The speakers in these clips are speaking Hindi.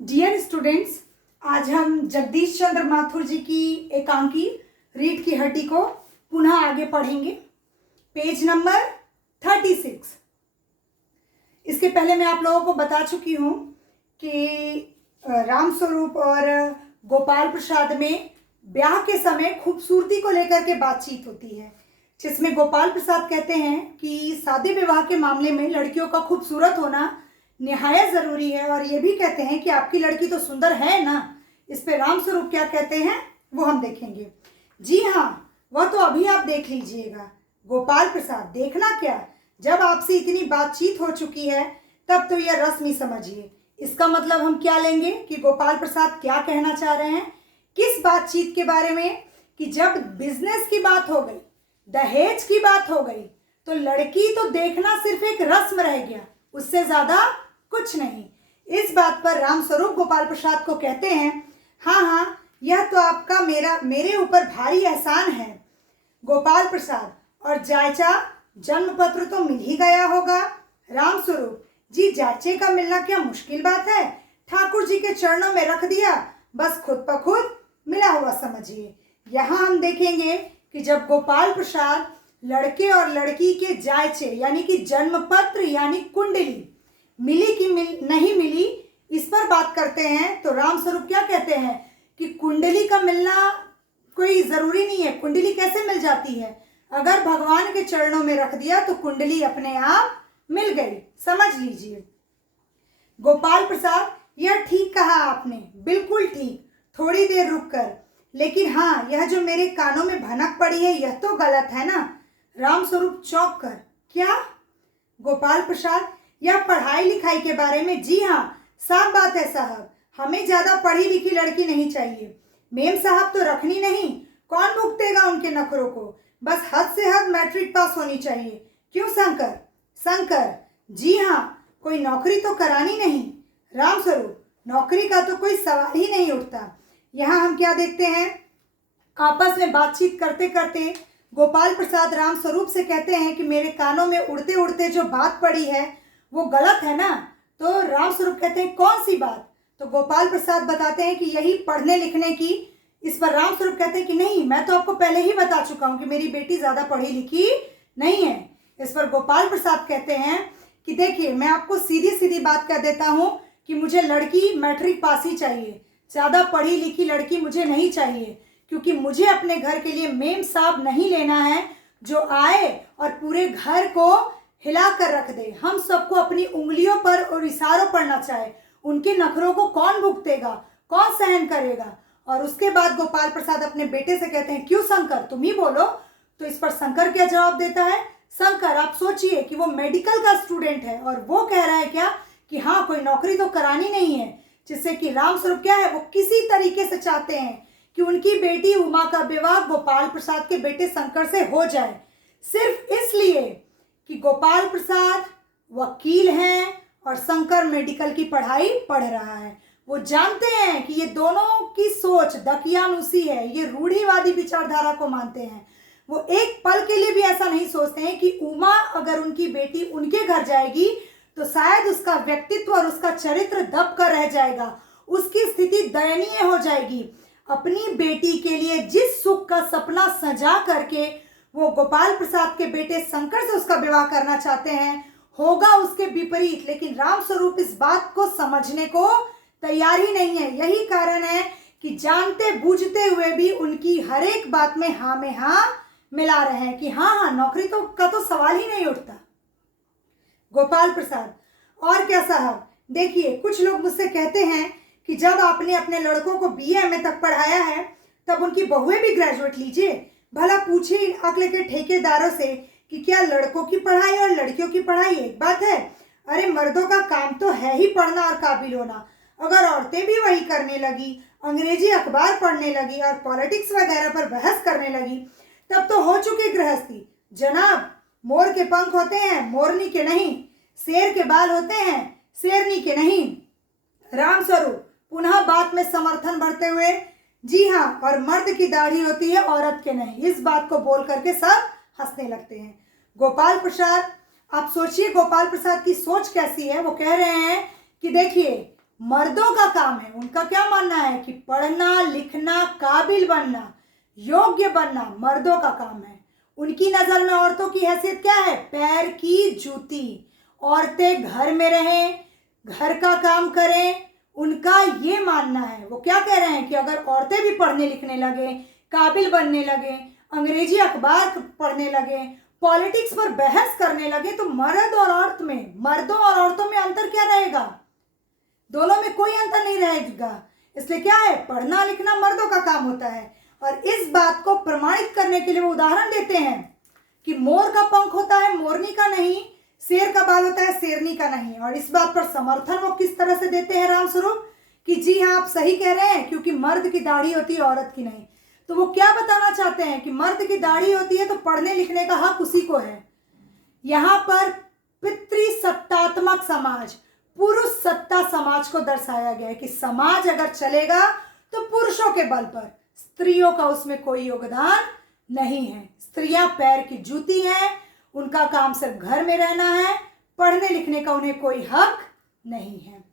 डियर स्टूडेंट्स, आज हम जगदीश चंद्र माथुर जी की एकांकी रीढ़ की हड्डी को पुनः आगे पढ़ेंगे। Page number 36। इसके पहले मैं आप लोगों को बता चुकी हूँ कि राम स्वरूप और गोपाल प्रसाद में ब्याह के समय खूबसूरती को लेकर के बातचीत होती है, जिसमें गोपाल प्रसाद कहते हैं कि शादी विवाह के मामले में लड़कियों का खूबसूरत होना निहायत ज़रूरी है, और ये भी कहते हैं कि आपकी लड़की तो सुंदर है ना। इस पे राम स्वरूप क्या कहते हैं वो हम देखेंगे। जी हाँ, वह तो अभी आप देख लीजिएगा। गोपाल प्रसाद, देखना क्या, जब आपसे इतनी बातचीत हो चुकी है तब तो यह रस्म ही समझिए। इसका मतलब हम क्या लेंगे कि गोपाल प्रसाद क्या कहना चाह रहे हैं, किस बातचीत के बारे में, कि जब बिजनेस की बात हो गई, दहेज की बात हो गई, तो लड़की तो देखना सिर्फ एक रस्म रह गया, उससे ज्यादा कुछ नहीं। इस बात पर राम स्वरूप गोपाल प्रसाद को कहते हैं, हाँ हाँ, यह तो आपका मेरे ऊपर भारी एहसान है गोपाल प्रसाद, और जायचा जन्म पत्र तो मिल ही गया होगा। राम स्वरूप जी, जायचे का मिलना क्या मुश्किल बात है, ठाकुर जी के चरणों में रख दिया, बस खुद ब खुद मिला हुआ समझिए। यहाँ हम देखेंगे कि जब गोपाल प्रसाद लड़के और लड़की के जायचे यानी कि जन्म पत्र यानी कुंडली मिली कि नहीं मिली, इस पर बात करते हैं, तो राम स्वरूप क्या कहते हैं कि कुंडली का मिलना कोई जरूरी नहीं है। कुंडली कैसे मिल जाती है, अगर भगवान के चरणों में रख दिया तो कुंडली अपने आप मिल गई, समझ लीजिए। गोपाल प्रसाद, यह ठीक कहा आपने, बिल्कुल ठीक, थोड़ी देर रुक कर, लेकिन हाँ, यह जो मेरे कानों में भनक पड़ी है यह तो गलत है ना। राम स्वरूप चौंक कर, क्या? गोपाल प्रसाद, यह पढ़ाई लिखाई के बारे में। जी हाँ, साफ बात है साहब, हमें ज्यादा पढ़ी लिखी लड़की नहीं चाहिए। मेम साहब तो रखनी नहीं, कौन भुगतेगा उनके नखरों को, बस हद से हद मैट्रिक पास होनी चाहिए। क्यों शंकर? शंकर, जी हाँ, कोई नौकरी तो करानी नहीं। राम स्वरूप, नौकरी का तो कोई सवाल ही नहीं उठता। यहाँ हम क्या देखते हैं, आपस में बातचीत करते करते गोपाल प्रसाद राम स्वरूप से कहते हैं कि मेरे कानों में उड़ते उड़ते जो बात पड़ी है वो गलत है ना। तो राम स्वरूप कहते हैं, कौन सी बात? तो गोपाल प्रसाद बताते हैं कि यही पढ़ने लिखने की। इस पर राम स्वरूप कहते हैं कि नहीं, मैं तो आपको पहले ही बता चुका हूं कि मेरी बेटी ज्यादा पढ़ी लिखी नहीं है। इस पर गोपाल प्रसाद कहते हैं कि देखिए, मैं आपको सीधी सीधी बात कह देता हूं कि मुझे लड़की मैट्रिक पास ही चाहिए, ज्यादा पढ़ी लिखी लड़की मुझे नहीं चाहिए, क्योंकि मुझे अपने घर के लिए मेम साहब नहीं लेना है जो आए और पूरे घर को हिला कर रख दे, हम सबको अपनी उंगलियों पर और इशारों पर नचाए। उनके नखरों को कौन भुगतेगा, कौन सहन करेगा? और उसके बाद गोपाल प्रसाद अपने बेटे से कहते हैं, क्यों शंकर, तुम ही बोलो। तो इस पर शंकर क्या जवाब देता है, शंकर, आप सोचिए कि वो मेडिकल का स्टूडेंट है और वो कह रहा है क्या कि हाँ, कोई नौकरी तो करानी नहीं है, जिससे कि राम स्वरूप क्या है, वो किसी तरीके से चाहते हैं कि उनकी बेटी उमा का विवाह गोपाल प्रसाद के बेटे शंकर से हो जाए, सिर्फ इसलिए कि गोपाल प्रसाद वकील हैं और शंकर मेडिकल की पढ़ाई पढ़ रहा है। वो जानते हैं कि ये दोनों की सोच दकियानुसी है, ये रूढ़िवादी विचारधारा को मानते हैं। वो एक पल के लिए भी ऐसा नहीं सोचते हैं कि उमा अगर उनकी बेटी उनके घर जाएगी तो शायद उसका व्यक्तित्व और उसका चरित्र दब कर रह जाएगा, उसकी स्थिति दयनीय हो जाएगी। अपनी बेटी के लिए जिस सुख का सपना सजा करके वो गोपाल प्रसाद के बेटे शंकर से उसका विवाह करना चाहते हैं, होगा उसके विपरीत। लेकिन राम स्वरूप इस बात को समझने को तैयार ही नहीं है। यही कारण है कि जानते बूझते हुए भी उनकी हर एक बात में हाँ मिला रहे हैं कि हाँ हाँ, नौकरी तो का तो सवाल ही नहीं उठता। गोपाल प्रसाद, और क्या साहब, देखिए, कुछ लोग मुझसे कहते हैं कि जब आपने अपने लड़कों को BA MA तक पढ़ाया है तब उनकी बहुएं भी ग्रेजुएट लीजिए। भला पूछिए इन अक्ल के ठेकेदारों से कि क्या लड़कों की पढ़ाई और लड़कियों की पढ़ाई एक बात है? अरे, मर्दों का काम तो है ही पढ़ना और काबिल होना। अगर औरतें भी वही करने लगी, अंग्रेजी अखबार पढ़ने लगी और पॉलिटिक्स वगैरह पर बहस करने लगी, तब तो हो चुकी गृहस्थी। जनाब, मोर के पंख होते हैं, मोरनी के नहीं, शेर के बाल होते हैं, शेरनी के नहीं। राम स्वरूप पुनः बात में समर्थन भरते हुए, जी हाँ, और मर्द की दाढ़ी होती है, औरत के नहीं। इस बात को बोल करके सब हंसने लगते हैं। गोपाल प्रसाद, आप सोचिए गोपाल प्रसाद की सोच कैसी है। वो कह रहे हैं कि देखिए, मर्दों का काम है। उनका क्या मानना है कि पढ़ना लिखना, काबिल बनना, योग्य बनना मर्दों का काम है। उनकी नजर में औरतों की हैसियत क्या है? पैर की जूती। औरतें घर में रहें, घर का काम करें, उनका ये मानना है। वो क्या कह रहे हैं कि अगर औरतें भी पढ़ने लिखने लगे, काबिल बनने लगे, अंग्रेजी अखबार पढ़ने लगे, पॉलिटिक्स पर बहस करने लगे, तो मर्दों और औरतों में अंतर क्या रहेगा? दोनों में कोई अंतर नहीं रहेगा। इसलिए क्या है? पढ़ना लिखना मर्दों का काम होता है। और इस बात को प्रमाणित करने के लिए वो उदाहरण देते हैं कि मोर का पंख होता है मोरनी का नहीं, शेर का बाल होता है शेरनी का नहीं। और इस बात पर समर्थन वो किस तरह से देते हैं रामस्वरूप कि जी हाँ, आप सही कह रहे हैं, क्योंकि मर्द की दाढ़ी होती है औरत की नहीं। तो वो क्या बताना चाहते हैं कि मर्द की दाढ़ी होती है तो पढ़ने लिखने का हक उसी को है। यहाँ पर पितृसत्तात्मक समाज, पुरुष सत्ता समाज को दर्शाया गया है कि समाज अगर चलेगा तो पुरुषों के बल पर, स्त्रियों का उसमें कोई योगदान नहीं है। स्त्रियां पैर की जूती हैं, उनका काम सिर्फ घर में रहना है, पढ़ने लिखने का उन्हें कोई हक नहीं है।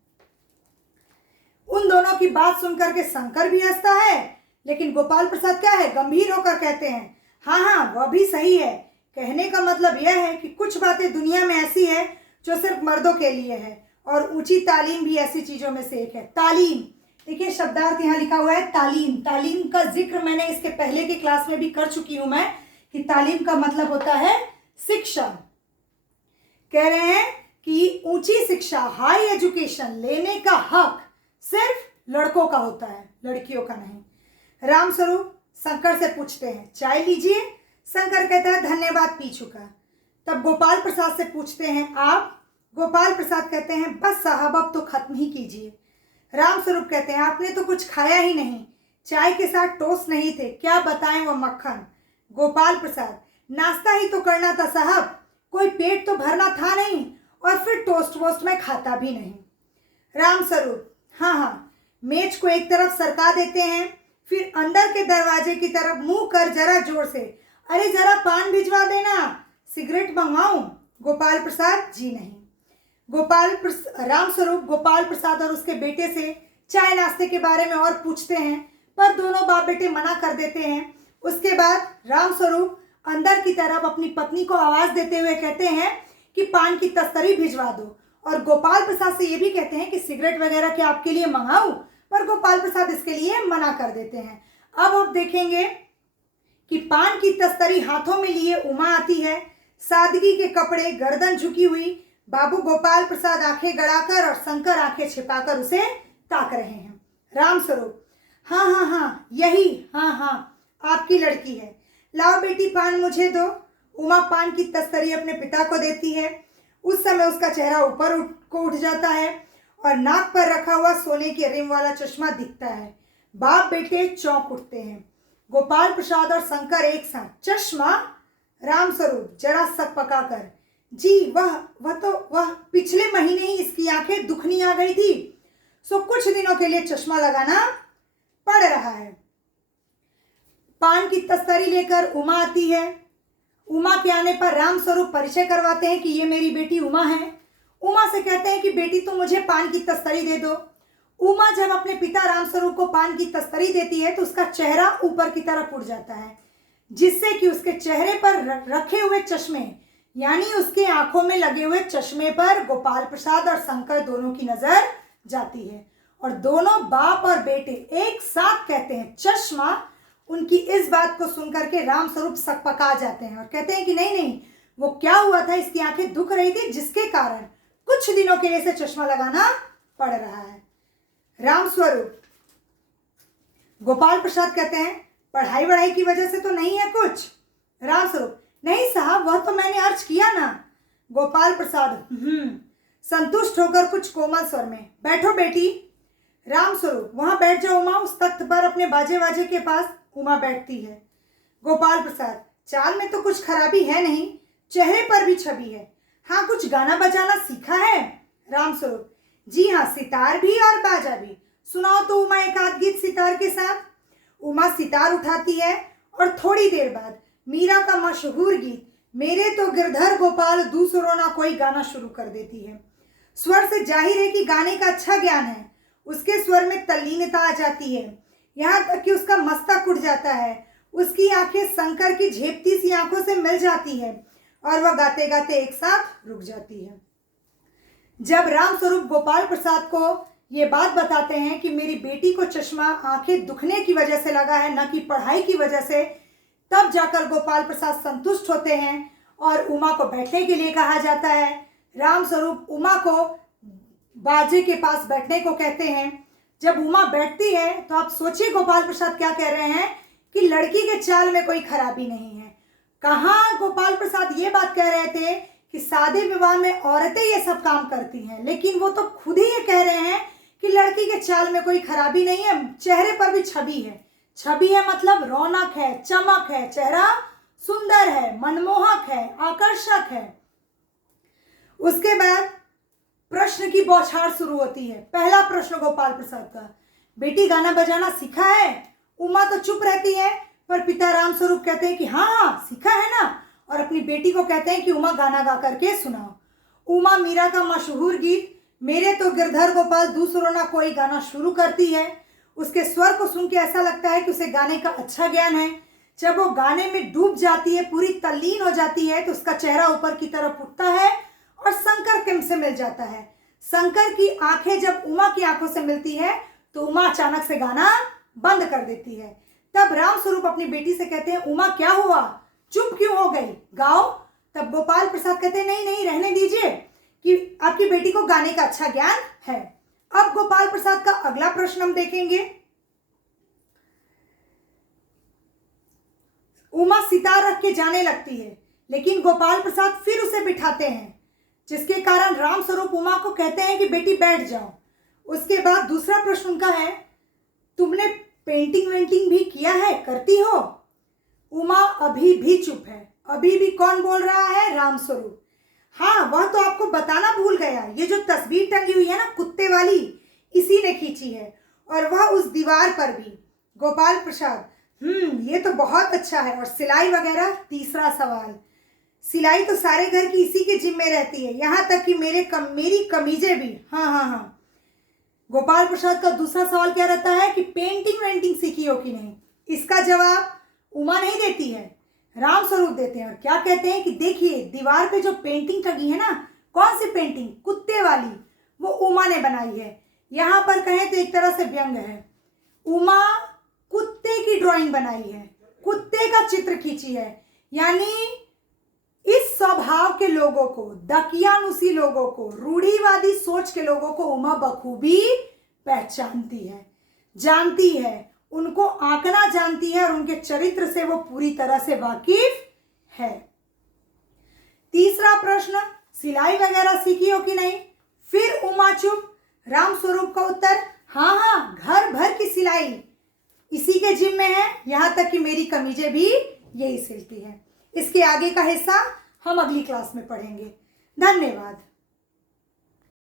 उन दोनों की बात सुनकर के शंकर भी हंसता है, लेकिन गोपाल प्रसाद क्या है? गंभीर होकर कहते हैं हाँ हाँ, वह भी सही है। कहने का मतलब यह है कि कुछ बातें दुनिया में ऐसी है जो सिर्फ मर्दों के लिए है, और ऊंची तालीम भी ऐसी चीजों में से एक है। तालीम, देखिए शब्दार्थ यहाँ लिखा हुआ है तालीम। तालीम का जिक्र मैंने इसके पहले की क्लास में भी कर चुकी हूं मैं, कि तालीम का मतलब होता है शिक्षा। कह रहे हैं कि ऊंची शिक्षा, हाई एजुकेशन लेने का हक सिर्फ लड़कों का होता है, लड़कियों का नहीं। रामस्वरूप शंकर से पूछते हैं चाय लीजिए। शंकर कहता है धन्यवाद, पी चुका। तब गोपाल प्रसाद से पूछते हैं आप? गोपाल प्रसाद कहते हैं बस साहब, अब तो खत्म ही कीजिए। रामस्वरूप कहते हैं आपने तो कुछ खाया ही नहीं, चाय के साथ टोस्ट नहीं थे, क्या बताएं वो मक्खन। गोपाल प्रसाद नाश्ता ही तो करना था साहब, कोई पेट तो भरना था नहीं, और फिर टोस्ट वोस्ट में खाता भी नहीं। रामस्वरूप हाँ हाँ, मेज को एक तरफ सरका देते हैं, फिर अंदर के दरवाजे की तरफ मुंह कर जरा जोर से, अरे जरा पान भिजवा देना, सिगरेट मंगवाऊं? गोपाल प्रसाद जी नहीं। रामस्वरूप गोपाल प्रसाद और उसके बेटे से चाय नाश्ते के बारे में और पूछते हैं, पर दोनों बाप बेटे मना कर देते हैं। उसके बाद रामस्वरूप अंदर की तरफ अपनी पत्नी को आवाज देते हुए कहते हैं कि पान की तस्तरी भिजवा दो, और गोपाल प्रसाद से ये भी कहते हैं कि सिगरेट वगैरह क्या आपके लिए मंगाऊं, पर गोपाल प्रसाद इसके लिए मना कर देते हैं। अब आप देखेंगे कि पान की तस्तरी हाथों में लिए उमा आती है, सादगी के कपड़े, गर्दन झुकी हुई। बाबू गोपाल प्रसाद आंखें गड़ाकर और शंकर आंखें छिपाकर उसे ताक रहे हैं। रामस्वरूप हाँ हाँ हाँ, यही, हाँ हाँ आपकी लड़की है, लाओ बेटी पान मुझे दो। उमा पान की तस्तरी अपने पिता को देती है। उस समय उसका चेहरा ऊपर उठ जाता है और नाक पर रखा हुआ सोने के रिम वाला चश्मा दिखता है। बाप बेटे चौंक उठते हैं। गोपाल प्रसाद और शंकर एक साथ, चश्मा? रामस्वरूप जरा सक पकाकर, जी वह पिछले महीने ही इसकी आंखें दुखनी आ गई थी, सो कुछ दिनों के लिए चश्मा लगाना पड़ रहा है। पान की तस्तरी लेकर उमा आती है। उमा के आने पर रामस्वरूप परिचय करवाते हैं कि ये मेरी बेटी उमा है। उमा से कहते हैं कि बेटी तुम मुझे पान की तस्तरी दे दो। उमा जब अपने पिता रामस्वरूप को पान की तस्तरी देती है तो उसका चेहरा ऊपर की तरफ उठ जाता है, जिससे कि उसके चेहरे पर रखे हुए चश्मे, यानी उसके आंखों में लगे हुए चश्मे पर गोपाल प्रसाद और शंकर दोनों की नजर जाती है, और दोनों बाप और बेटे एक साथ कहते हैं चश्मा। उनकी इस बात को सुनकर के रामस्वरूप सकपका जाते हैं और कहते हैं कि नहीं, वो क्या हुआ था, इसकी आंखें दुख रही थी, जिसके कारण कुछ दिनों के लिए इसे चश्मा लगाना पड़ रहा है। रामस्वरूप गोपाल प्रसाद कहते हैं पढ़ाई की वजह से तो नहीं है कुछ। रामस्वरूप नहीं साहब, वह तो मैंने अर्ज किया ना। गोपाल प्रसाद संतुष्ट होकर कुछ कोमल स्वर में, बैठो बेटी। रामस्वरूप वहां बैठ जाओ उमा, उस तख्त पर अपने बाजे के पास। उमा बैठती है। गोपाल प्रसाद चाल में तो कुछ खराबी है नहीं, चेहरे पर भी छवि है। हाँ, कुछ गाना बजाना सीखा है? रामस्वरूप जी हाँ, सितार भी और बाजा भी। सुनाओ तो उमा एक आध गीत सितार के साथ। उमा सितार उठाती है और थोड़ी देर बाद मीरा का मशहूर गीत मेरे तो गिरधर गोपाल दूसरों ना कोई गाना शुरू कर देती है। स्वर से जाहिर है कि गाने का अच्छा ज्ञान है। उसके स्वर में तल्लीनता आ जाती है, यहाँ तक कि उसका मस्तक उठ जाता है। उसकी आंखें शंकर की झेपती सी आंखों से मिल जाती है और वह गाते गाते एक साथ रुक जाती है। जब राम स्वरूप गोपाल प्रसाद को ये बात बताते हैं कि मेरी बेटी को चश्मा आंखें दुखने की वजह से लगा है, न कि पढ़ाई की वजह से, तब जाकर गोपाल प्रसाद संतुष्ट होते हैं और उमा को बैठने के लिए कहा जाता है। राम स्वरूप उमा को बाजे के पास बैठने को कहते हैं। जब उमा बैठती है तो आप सोचिए गोपाल प्रसाद क्या कह रहे हैं कि लड़की के चाल में कोई खराबी नहीं है। कहाँ गोपाल प्रसाद ये बात कह रहे थे कि शादी विवाह में औरतें ये सब काम करती हैं, लेकिन वो तो खुद ही ये कह रहे हैं कि लड़की के चाल में कोई खराबी नहीं है, चेहरे पर भी छवि है। छवि है मतलब रौनक है, चमक है, चेहरा सुंदर है, मनमोहक है, आकर्षक है। उसके बाद प्रश्न की बौछार शुरू होती है। पहला प्रश्न गोपाल प्रसाद का, बेटी गाना बजाना सीखा है? उमा तो चुप रहती है, पर पिता राम स्वरूप कहते हैं कि हाँ हाँ सीखा है ना, और अपनी बेटी को कहते हैं कि उमा गाना गा करके सुनाओ। उमा मीरा का मशहूर गीत मेरे तो गिरधर गोपाल दूसरों ना कोई गाना शुरू करती है। उसके स्वर को सुन के ऐसा लगता है कि उसे गाने का अच्छा ज्ञान है। जब वो गाने में डूब जाती है, पूरी तल्लीन हो जाती है, तो उसका चेहरा ऊपर की तरफ उठता है और शंकर किम से मिल जाता है। शंकर की आंखें जब उमा की आंखों से मिलती है तो उमा अचानक से गाना बंद कर देती है। तब राम स्वरूप अपनी बेटी से कहते हैं, उमा क्या हुआ, चुप क्यों हो गई, गाओ। तब गोपाल प्रसाद कहते हैं, नहीं नहीं रहने दीजिए कि आपकी बेटी को गाने का अच्छा ज्ञान है। अब गोपाल प्रसाद का अगला प्रश्न हम देखेंगे। उमा सितार रख के जाने लगती है, लेकिन गोपाल प्रसाद फिर उसे बिठाते हैं, जिसके कारण राम स्वरूप उमा को कहते हैं कि बेटी बैठ जाओ। उसके बाद दूसरा प्रश्न उनका है, तुमने पेंटिंग वेंटिंग भी किया है, करती हो? उमा अभी भी चुप है। अभी भी कौन बोल रहा है? राम स्वरूप। हाँ, वह तो आपको बताना भूल गया, ये जो तस्वीर टंगी हुई है ना कुत्ते वाली, इसी ने खींची है, और वह उस दीवार पर भी। गोपाल प्रसाद, ये तो बहुत अच्छा है। और सिलाई वगैरह? तीसरा सवाल, सिलाई तो सारे घर की इसी के जिम्मे रहती है, यहाँ तक कि मेरी कमीजें भी। हाँ। गोपाल प्रसाद का दूसरा सवाल क्या रहता है कि पेंटिंग वेंटिंग सीखी हो कि नहीं? इसका जवाब उमा नहीं देती है, राम स्वरूप देते हैं, और क्या कहते हैं कि देखिए दीवार पे जो पेंटिंग टंगी है ना, कौन सी पेंटिंग? कुत्ते वाली, वो उमा ने बनाई है। यहाँ पर कहें तो एक तरह से व्यंग है। उमा कुत्ते की ड्राइंग बनाई है, कुत्ते का चित्र खींची है, यानी इस स्वभाव के लोगों को, दकियानुसी लोगों को, रूढ़िवादी सोच के लोगों को उमा बखूबी पहचानती है, जानती है, उनको आंकना जानती है, और उनके चरित्र से वो पूरी तरह से वाकिफ है। तीसरा प्रश्न, सिलाई वगैरह सीखी हो कि नहीं? फिर उमा चुप। राम स्वरूप का उत्तर, हाँ, घर भर की सिलाई इसी के जिम्मे है, यहाँ तक कि मेरी कमीजें भी यही सिलती है। इसके आगे का हिस्सा हम अगली क्लास में पढ़ेंगे। धन्यवाद।